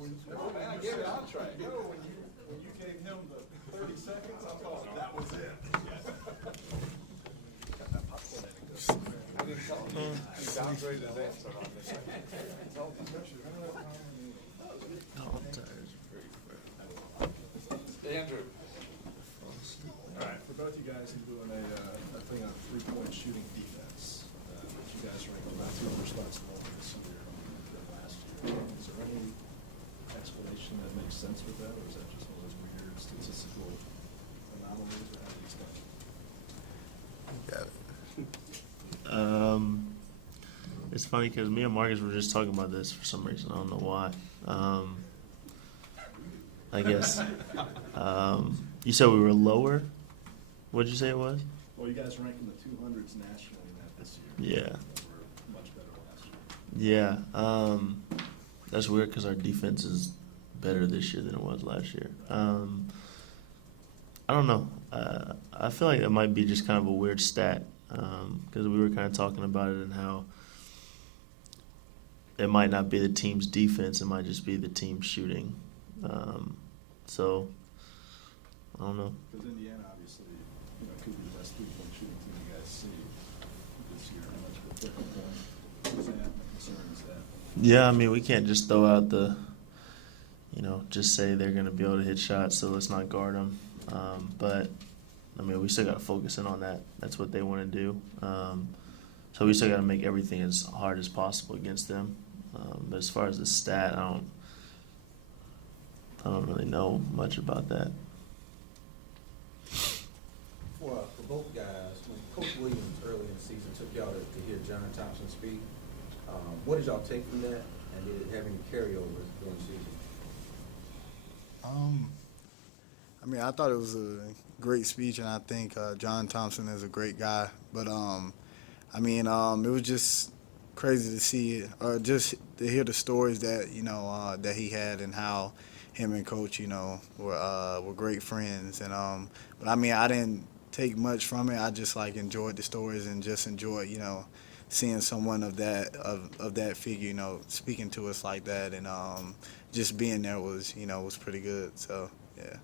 Man, I get it. I'll try it. When you gave him the 30 seconds, I thought that was it. Got that popcorn in it. I didn't tell him. He downgraded his answer on this. Andrew. All right, for both you guys, I'm doing a thing on three-point shooting defense. Which you guys rank about 2 spots more this year than last year. Is there any explanation that makes sense with that, or is that just one of those weird statistical anomalies, or how do you stand? It's funny because me and Marcus were just talking about this for some reason. I don't know why. I guess. You said we were lower? What did you say it was? Well, you guys rank in the 200s nationally in that this year. Yeah. We're much better last year. Yeah. That's weird because our defense is better this year than it was last year. I don't know. I feel like it might be just kind of a weird stat because we were kind of talking about it and how it might not be the team's defense. It might just be the team shooting. So, I don't know. Because Indiana, obviously, could be the best three-point shooting team you guys see this year. How much of a focal point is that? The concern is that? Yeah, I mean, we can't just throw out just say they're going to be able to hit shots, so let's not guard them. But, I mean, we still got to focus in on that. That's what they want to do. So we still got to make everything as hard as possible against them. But as far as the stat, I don't really know much about that. For both guys, when Coach Williams early in the season took y'all to hear John Thompson speak, what did y'all take from that, and did it have any carryovers during the season? I mean, I thought it was a great speech, and I think John Thompson is a great guy. But I mean, it was just crazy to see it, or just to hear the stories that that he had and how him and Coach were great friends. And but I mean, I didn't take much from it. I just enjoyed the stories and just enjoyed seeing someone of that figure speaking to us like that, and just being there was was pretty good. So yeah.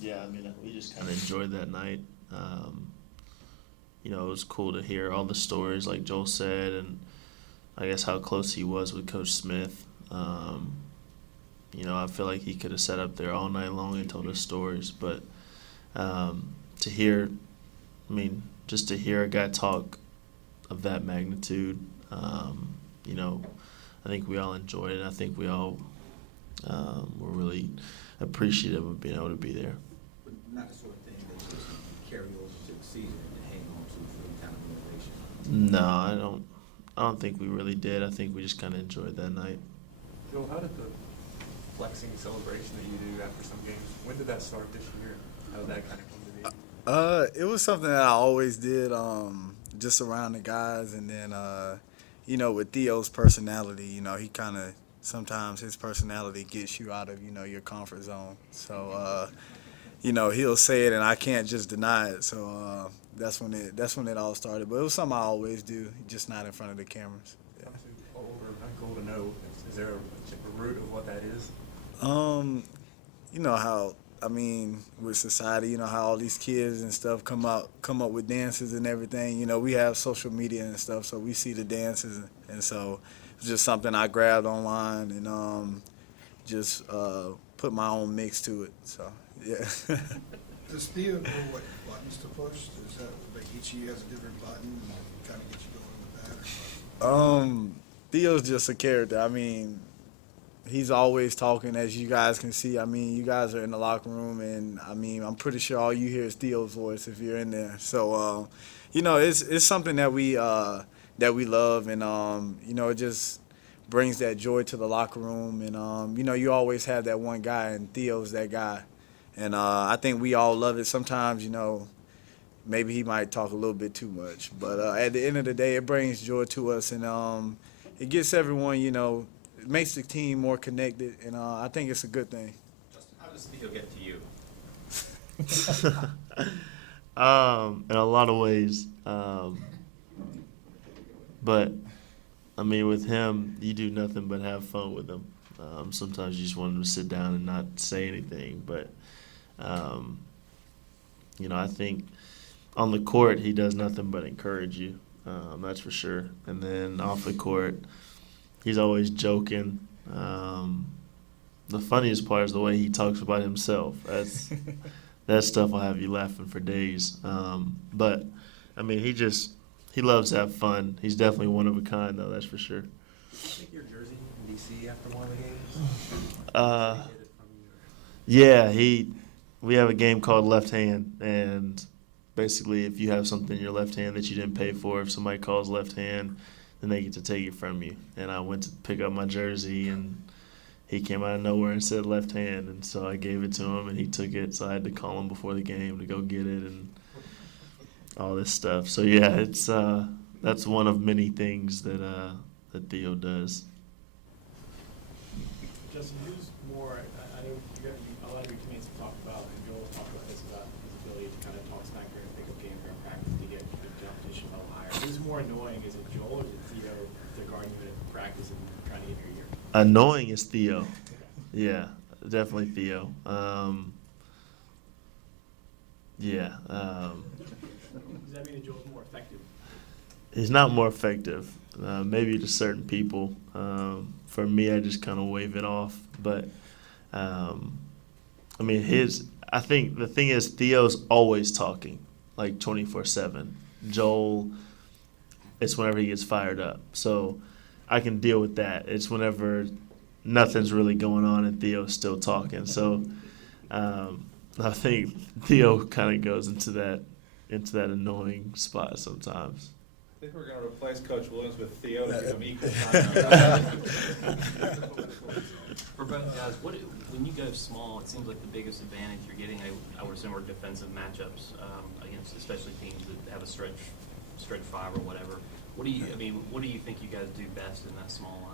Yeah, I mean, we just kind of enjoyed that night. It was cool to hear all the stories, like Joel said, and I guess how close he was with Coach Smith. I feel like he could have sat up there all night long and told us stories. But to hear, just to hear a guy talk of that magnitude, I think we all enjoyed it. I think we all were really appreciative of being able to be there. But not the sort of thing that you just carry over to the season and hang on to for any kind of motivation. No, I don't think we really did. I think we just kind of enjoyed that night. Joel, how did the flexing celebration that you do after some games, when did that start this year? How did that kind of come to be? It was something that I always did, just around the guys, and then with Theo's personality, he kind of sometimes his personality gets you out of your comfort zone. So he'll say it, and I can't just deny it. So that's when it all started. But it was something I always do, just not in front of the cameras. Yeah. Obviously, all over, not cool to know. Is there a root of what that is? How with society, how all these kids and stuff come up with dances and everything. We have social media and stuff, so we see the dances, and so it's just something I grabbed online and just put my own mix to it. So yeah. Does Theo know what buttons to push? Is that like each year has a different button and kind of get you going with that? Theo's just a character. He's always talking, as you guys can see. You guys are in the locker room, and I'm pretty sure all you hear is Theo's voice if you're in there. So, it's something that we love, and it just brings that joy to the locker room. And you always have that one guy, and Theo's that guy. And I think we all love it. Sometimes, maybe he might talk a little bit too much, but at the end of the day, it brings joy to us, and it gets everyone, it makes the team more connected, and I think it's a good thing. Justin, how does Theo get to you? In a lot of ways, but I mean, with him, you do nothing but have fun with him. Sometimes you just want him to sit down and not say anything. But, I think on the court, he does nothing but encourage you. That's for sure. And then off the court, he's always joking. The funniest part is the way he talks about himself. That stuff will have you laughing for days. But, I mean, he loves to have fun. He's definitely one of a kind, though, that's for sure. Take your jersey in DC after one of the games? Yeah, we have a game called Left Hand, and basically if you have something in your left hand that you didn't pay for, if somebody calls left hand, then they get to take it from you. And I went to pick up my jersey, and he came out of nowhere and said left hand, and so I gave it to him, and he took it, so I had to call him before the game to go get it and all this stuff. So, yeah, it's that's one of many things that Theo does. Justin, who's more, I know a lot of your teammates have talked about, and Joel has talked about this, about his ability to kind of talk smack during pick up game during practice to get the jump position level higher. Who's more annoying? Is it Joel or is it Theo to guard you in practice and trying to get your ear? Annoying is Theo. Yeah, definitely Theo. Yeah. Does that mean that Joel's more effective? He's not more effective. Maybe to certain people. For me, I just kind of wave it off. But, I think the thing is Theo's always talking, like 24/7. Joel, it's whenever he gets fired up. So I can deal with that. It's whenever nothing's really going on and Theo's still talking. So I think Theo kind of goes into that annoying spot sometimes. I think we're going to replace Coach Williams with Theo to give him equal time. For both guys, when you go small, it seems like the biggest advantage you're getting, I would assume, are defensive matchups against especially teams that have a stretch five or whatever. What do you think you guys do best in that small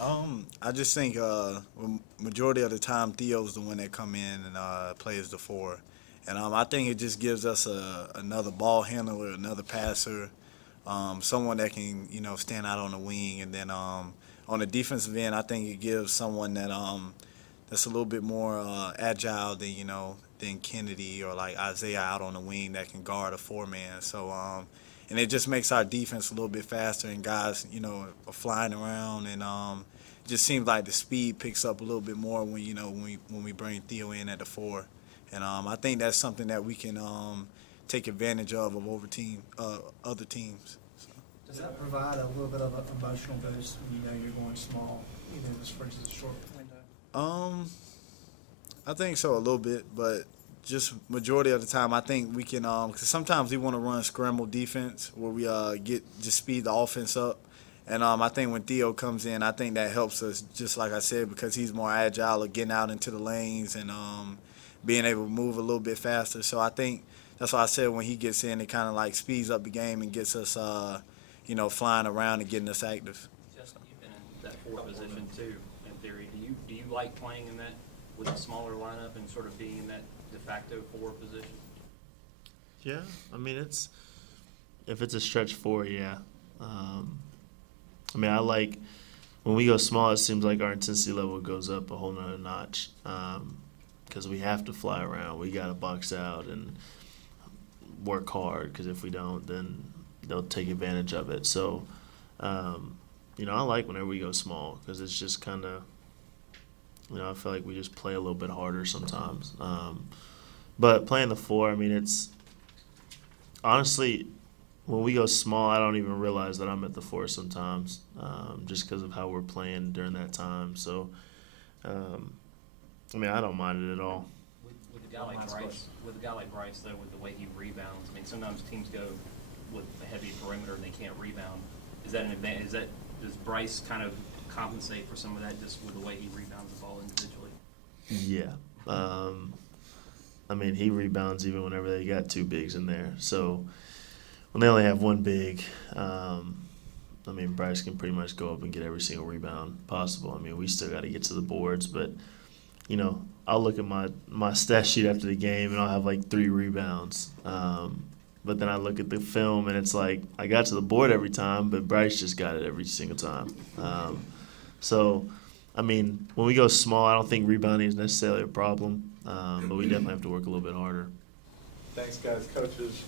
lineup? I just think majority of the time Theo's the one that come in and plays the four. And I think it just gives us another ball handler, another passer, someone that can, stand out on the wing. And then on the defensive end, I think it gives someone that that's a little bit more agile than Kennedy or like Isaiah out on the wing that can guard a four-man. So, and it just makes our defense a little bit faster, and guys, are flying around, and it just seems like the speed picks up a little bit more when we bring Theo in at the four. And I think that's something that we can take advantage of other teams. So. Does that provide a little bit of an emotional boost when you're going small, just versus a short window? I think so a little bit, but just majority of the time I think we can because sometimes we want to run scramble defense where we just speed the offense up. And I think when Theo comes in, I think that helps us, just like I said, because he's more agile at getting out into the lanes and being able to move a little bit faster. So I think that's why I said when he gets in, it kind of like speeds up the game and gets us, flying around and getting us active. Justin, you've been in that four position too, in theory. Do you like playing in that with a smaller lineup and sort of being in that de facto four position? Yeah, if it's a stretch four, yeah. I like when we go small, it seems like our intensity level goes up a whole nother notch because we have to fly around. We got to box out and work hard because if we don't, then they'll take advantage of it. So, I like whenever we go small because it's just kind of, I feel like we just play a little bit harder sometimes. But playing the four, it's honestly, when we go small, I don't even realize that I'm at the four sometimes, just because of how we're playing during that time. So, I don't mind it at all. With a guy like Bryce, though, with the way he rebounds, sometimes teams go with a heavy perimeter and they can't rebound. Is that an advantage? Does Bryce kind of compensate for some of that just with the way he rebounds the ball individually? Yeah. He rebounds even whenever they got two bigs in there. So when they only have one big, Bryce can pretty much go up and get every single rebound possible. We still got to get to the boards, but, I'll look at my stat sheet after the game and I'll have like 3 rebounds. but then I look at the film and it's like I got to the board every time, but Bryce just got it every single time. So, I mean, when we go small, I don't think rebounding is necessarily a problem, but we definitely have to work a little bit harder. Thanks, guys. Coaches,